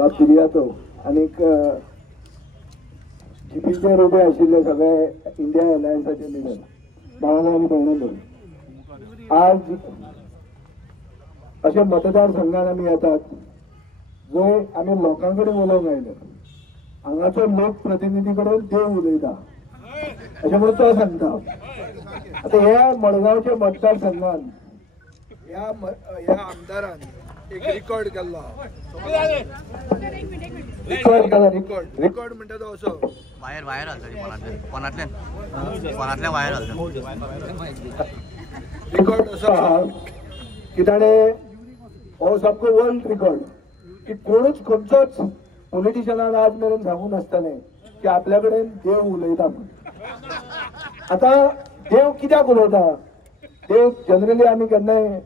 बाब दिर्यातो आनीक जिपीचेर उबे आशिल्ले सगळे इंडिया अलायन्साचे लिडर भावांनो आनी भयणांनो, आज अशा मतदारसंघात आमी येतात जंय आमी लोकां कडेन उलोवंक आयले, हांगाचो लोकप्रतिनिधी कडेन देव उलयता अशें म्हणून तो सांगता. आता ह्या मडगांवच्या मतदारसंघात ह्या आमदारान एक रिकॉर्ड केल्लो, रिकॉर्ड म्हणटा तो असो वायर फोनांतल्यान वायर रिकॉर्ड असो आहा की ताणें हो सामको वर्ल्ड रिकॉर्ड की कोणूच खंयचोच पॉलिटिशियनान आज मेरेन सांगून नासतालें की आपल्या कडेन देव उलयता म्हणून. आता देव कित्याक उलयता? देव जनरली आमी केन्नाय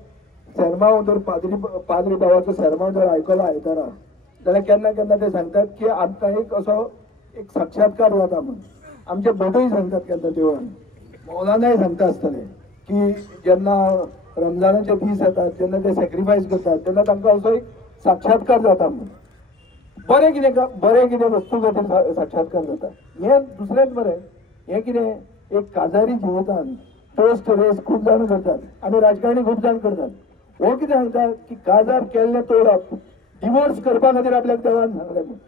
सेरमांव जर पाद्री बाबाचो सेरमांव जर आयकलो आयतारा जाल्यार केन्ना केन्ना ते सांगतात की आमकां एक असो एक साक्षात्कार जाता म्हणून. आमचे भटूय सांगतात केन्ना देवळान, मौलानाय सांगता आसतले की जेन्ना रमजानाचे दीस येतात जेन्ना ते सॅक्रिफायस करतात तेन्ना तांकां असो एक साक्षात्कार जाता म्हणून. बरें कितें वस्तू खातीर साक्षात्कार जाता. हें दुसरेंच बरें. हें कितें एक काजारी जिवितान पोस्ट रेस खूब जाण करतात आनी राजकारणी खूब जाण करतात. हो कितें सांगता की काजार केल्लें तोडप डिवोर्स करपा खातीर आपल्याक देवान सांगलें म्हणून.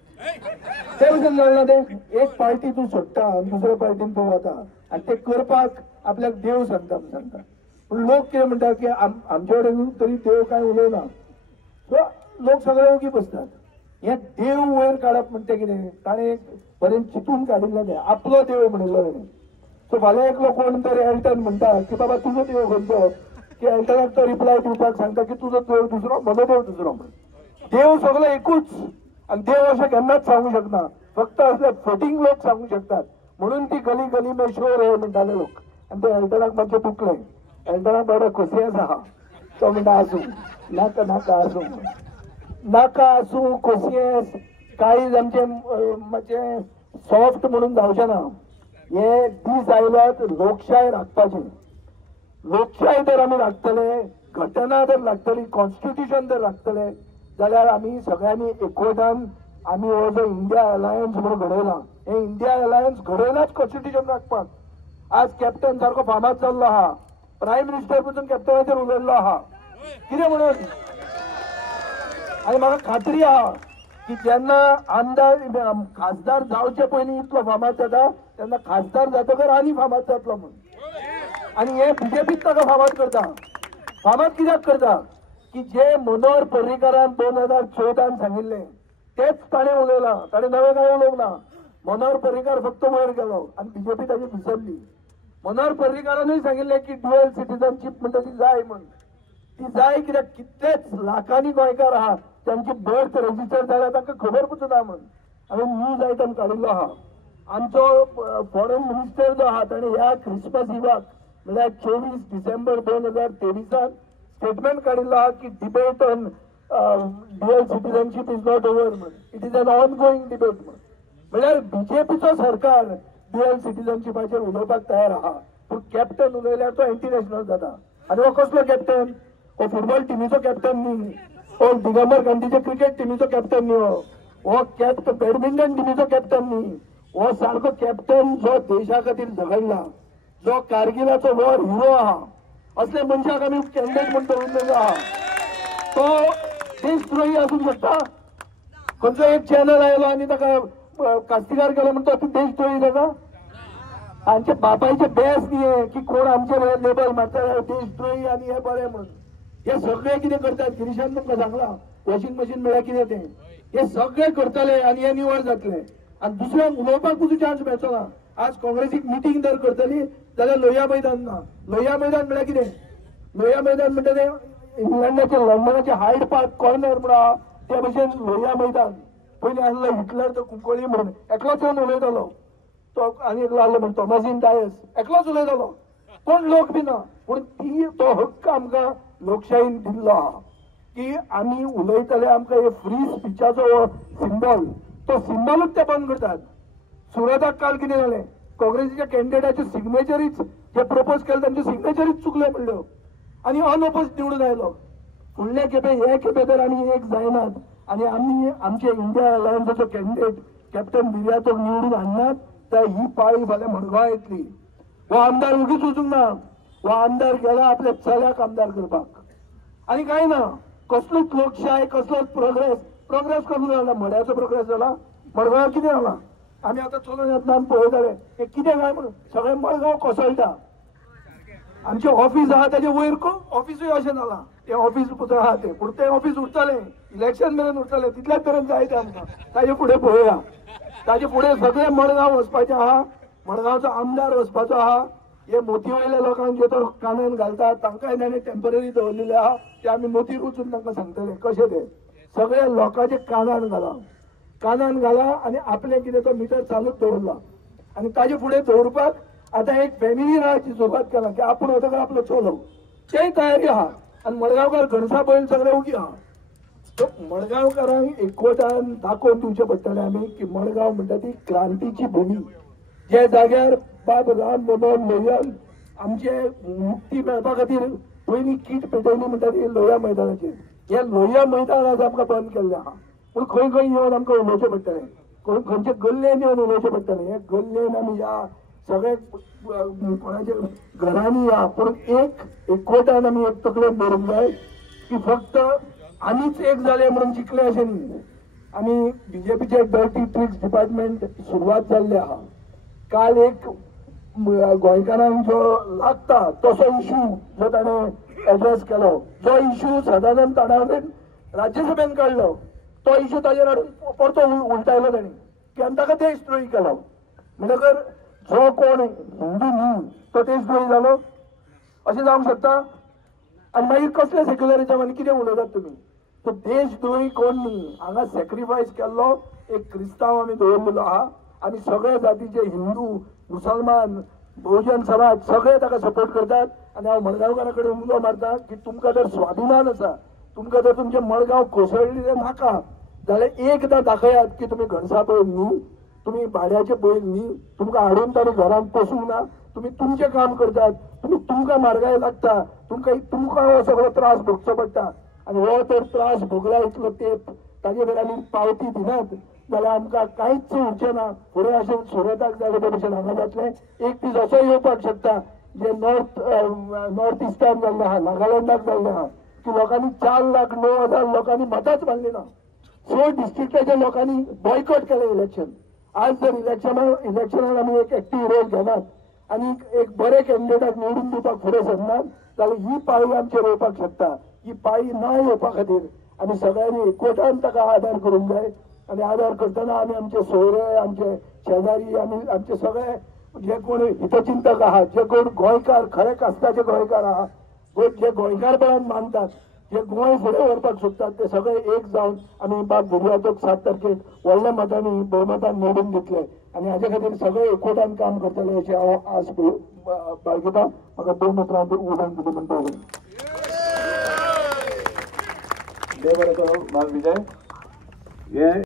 ते भशेन जाणा तें एक पार्टी तूं सोडटा आनी दुसऱ्या पार्टीन तूं वता आनी ते करपाक आपल्याक देव सांगता म्हणून सांगता. पूण लोक कितें म्हणटा की आमचे कडेन तरी देव कांय उलयना, सो लोक सगळे ओगी बसतात. हें देव वयर काडप म्हणटा कितें ताणें बरें चिंतून काडिल्लें तें आपलो देव म्हणिल्लो ताणें. सो फाल्यां एकलो कोण तरी एल्टन म्हणटा की बाबा तुजो देव खंयचो, की एल्टनाक तो रिप्लाय दिवपाक सांगता की तुजो देव दुसरो म्हजो देव दुसरो म्हणून. देव सगळो एकूच आनी देव अशें केन्नाच सांगूंक शकना, फक्त असले फटींग लोक सांगूंक शकतात. म्हणून ती गली गली में शोर हे म्हणटाले लोक आनी ते एल्टनाक मातशें तुकलें. एल्टनाक बाबा खोसियेंस आहा, तो म्हणटा आसूं नाका नाका आसूं नाका आसूं खोसियेंस कांयच आमचें मातशें सॉफ्ट म्हणून जावचें ना. हे दीस आयल्यात लोकशाय राखपाची. लोकशाय जर आमी राखतले, घटना जर लागतली, कॉन्स्टिट्यूशन जर राखतले जाल्यार आमी सगळ्यांनी एकवटान आमी हो जो इंडिया अलायन्स म्हणून घडयला, हे इंडिया अलायन्स घडयलाच कॉन्स्टिट्यूशन राखपाक. आज कॅप्टन सारको फामाद जाल्लो आहा, प्रायम मिनिस्टर पसून कॅप्टनाचेर उलयल्लो आहा कितें म्हणून. आनी म्हाका खात्री आहा की जेन्ना आमदार खासदार जावचे पयलीं इतलो फामाद जाता तेन्ना खासदार जातकर आनी फामाद जातलो म्हणून. आनी हे बीजेपीच ताका फामाद करता. फामाद कित्याक करता की जे मनोहर पर्रीकारान 2014 सांगिल्लें तेच ताणें उलयलां. ताणें नवें कांय उलोवंक ना. मनोहर पर्रीकार फक्त वयर गेलो आनी बीजेपी ताची विसरली. मनोहर पर्रीकारानूय सांगिल्लें की ड्युअल सिटीजनशीप म्हणटा ती जाय म्हणून. ती जाय कित्याक कितलेच लाखांनी गोंयकार आहा त्यांची बर्थ रजिस्टर जाल्यार तांकां खबर पसून ना म्हणून. हांवें न्यूज आयटम काडिल्लो आहा. आमचो फॉरेन मिनिस्टर जो आहा ताणें ह्या क्रिसमस इवाक म्हळ्यार 24 डिसेंबर 2023 स्टेटमेंट काडिल्लो आहा की debate on dual citizenship is not over म्हणून. It is an ongoing debate म्हणून. म्हळ्यार बीजेपीचो सरकार ड्युअल सिटीजनशिपाचेर उलोवपाक तयार आहा, पूण कॅप्टन उलयल्यार तो एंटी नॅशनल जाता. आनी हो कसलो कॅप्टन? हो फुटबॉल टिमीचो कॅप्टन न्ही, हो दिगंबर गांधीचे क्रिकेट टिमीचो कॅप्टन न्ही, हो बॅडमिंटन टिमीचो कॅप्टन न्ही. हो सारको कॅप्टन जो देशा खातीर झगडला, जो कारगिलाचो वॉर हिरो आहा. असले मनशाक आमी कॅन्डिडेट म्हणून दवरलेलो आहा. तो देशद्रोही आसूंक शकता? खंयचो एक चॅनल आयलो आनी ताका कास्तिकार केलो म्हणटा तूं देशद्रोही जाता? हांचे बापायचे बेस न्ही की कोण आमचे लेबल मारता देशद्रोही आनी हे बरें म्हणून. हे सगळे कितें करतात? गिरीशान तुमकां सांगलां वॉशिंग मशीन म्हळ्यार कितें तें. हे सगळे करतले आनी हे निवड जातले आनी दुसऱ्यांक उलोवपाक तुजो चान्स मेळचो ना. आज काँग्रेसीक मिटींग जर करतली जाल्यार लोहिया मैदान ना. लोहिया मैदान म्हळ्यार कितें? लोहिया मैदान म्हणटा तें इंग्लंडाचे लंडनाचे हायड पार्क कॉर्नर म्हणा ते भशेन लोहिया मैदान. पयलीं आसलो हिटलर तो कुंकोळी म्हणून एकलोच येवन उलयतालो. तो आनी एकलो आसलो म्हणटा थॉमसीन डायस एकलोच उलयतालो. कोण लोक बी ना. पूण तो हक्क आमकां लोकशायेन दिल्लो आहा की आमी उलयतले. आमकां हे फ्री स्पिचाचो सिंबल तो सिंबलूच ते बंद करतात. सुरताक काल कितें जालें? काँग्रेसीच्या कॅन्डिडेटाचे सिग्नेचरीच जे प्रपोज केले तांचे सिग्नेचरीच चुकले म्हणल्यो आनी अनअपोज निवडून आयलो. फुडले खेपे हे खेपे तर आमी एक जायनात आणि आम्ही आमचे इंडिया अलायन्सचो कॅन्डिडेट कॅप्टन बिर्यातोक निवडून आणणार तर ही पाळी फाल्यां मडगांव येतली. हो आमदार उगीच वचूंक ना. हो आमदार गेला आपल्या चल्याक आमदार करपाक आणि काय ना. कसलोच लोकशाय कसलोच प्रोग्रेस करून जाला. मड्याचो प्रोग्रेस जाला. मडगांव कितें जाला आमी आतां चलून येतना पळयताले हे कितें काय म्हणून सगळे मडगांव कोसळटा. आमचे ऑफिस आहा ताजे वयर ऑफिसूय अशें जाला. ते ऑफिस आहा ते पूण तें ऑफिस उरतलें इलेक्शन मेरेन उरतलें तितल्याच मेरेन जाय तें आमकां. ताजे फुडें पळोवया. ताजे फुडें सगळे मडगांव वचपाचें आहा. मडगांवचो आमदार वचपाचो आहा. हे मोती वयल्या लोकांक जे तो कानान घालतात तांकांय ताणें टेम्पररी दवरलेले आहा. ते आमी मोतीर वचून तांकां सांगतले कशें ते सगळे लोकांचे कानान घाला आनी आपलें कितें तो मिटर चालूच दवरला. आनी ताजे फुडें दवरपाक आतां एक फॅमिली राहाची सुरवात केला की आपूण वतकर आपलो चलो तेय तयारी आहा. आनी मडगांवकार घणसा बैल सगळे उगी आहा. सो मडगांवकारांक एकवटान दाखोवन दिवचें पडटलें आमी की मडगांव म्हणटा ती क्रांतीची भुमी. जे जाग्यार बाब राम मनोहर लोहियान आमचे मुक्ती मेळपा खातीर पयलीं कीट पेटयली म्हणटा ती लोहिया मैदानाचेर. हे लोहिया मैदान आज आमकां बंद केल्लें आहा. पूण खंय खंय येवन आमकां उलोवचें पडटलें. खंयचे गल्लेन येवन उलोवचें पडटलें. हे गल्लेन आमी या सगळे कोणाचे घरांनी या पूण एकवटान आमी एक तकलेन दवरूंक जाय की फक्त आमीच एक जाले म्हणून जिखले अशें न्ही. आमी बीजेपीचे डर्टी ट्रिक्स डिपार्टमेंट सुरवात जाल्ले आहा. काल एक गोंयकारांक जो लागता तसो इशू जो ताणें एड्रेस केलो जो इशू सदानंद ताणावलेन राज्यसभेन काडलो तो इशू ताजेर हाडून परतो उलटायलो ताणी की आनी ताका देशद्रोही केलो. म्हणटकर जो कोण हिंदू न्ही तो देशद्रोही जालो अशें जावंक शकता. आनी मागीर कसले सेक्युलरिझम आनी कितें उलयतात तुमी. तो देशद्रोही कोण न्ही. हांगा सॅक्रिफायस केल्लो एक क्रिस्तांव आमी दवरलेलो आहा. आनी सगळे जातीचे हिंदू मुसलमान बहुजन समाज सगळे ताका सपोर्ट करतात. आनी हांव मडगांवकारा कडेन उलो मारता की तुमकां जर स्वाभिमान आसा तुमकां जर तुमचे मडगांव कोसळिल्ले नाका जाल्यार एकदां दाखयात की तुमी घणसा बैल न्ही. तुमी भाड्याचे बैल न्ही. तुमकां हाडून ताणी घरांत पोसूंक ना. तुमी तुमचें काम करतात. तुमकां मारगाय लागता. तुमकां हो सगळो त्रास भोगचो पडटा. आनी हो तर त्रास भोगला इतलो तेंप ताजे वेळार आमी पावती दिनात जाल्यार आमकां कांयच उरचें ना. फुडें अशें सुरताक जाले ते भशेन हांगा जातलें. एक दीस असो येवपाक शकता जे नॉर्थ इस्टान जाल्लें आहा नागालँडाक जाल्लें आहा की लोकांनी 4,09,000 लोकांनी मतांच मारली ना. 6 डिस्ट्रिक्टाच्या लोकांनी बॉयकॉट केलें इलेक्शन. आज जर इलेक्शनान आमी एक एक्टीव रोल घेनात आनी एक बरे कॅन्डिडेटाक निवडून दिवपाक फुडें सरनात जाल्यार ही पाळी आमचेर येवपाक शकता. ही पाळी ना येवपा खातीर आमी सगळ्यांनी एकवटान ताका आदार करूंक जाय. आनी आदार करतना आमी आमचे सोयरे आमचे शेजारी आमी आमचे सगळे जे कोण हितचिंतक आहात जे कोण गोंयकार खरे कास्ताचे गोंयकार आहात जे गोंयकारपणान मानतात जे गोंय फुडें व्हरपाक सोदतात ते सगळे एक जावन आमी बाब बिर्यातोक 7 तारखेक व्हडल्या मतांनी बहुमतान निवडून दितले. आनी हाजे खातीर सगळे एकवटान काम करतले अशें हांव आस बाळगिता. म्हाका 2 उतरांचेर उलोवंक दिलें म्हणटा देव बरें करूं. माग विजय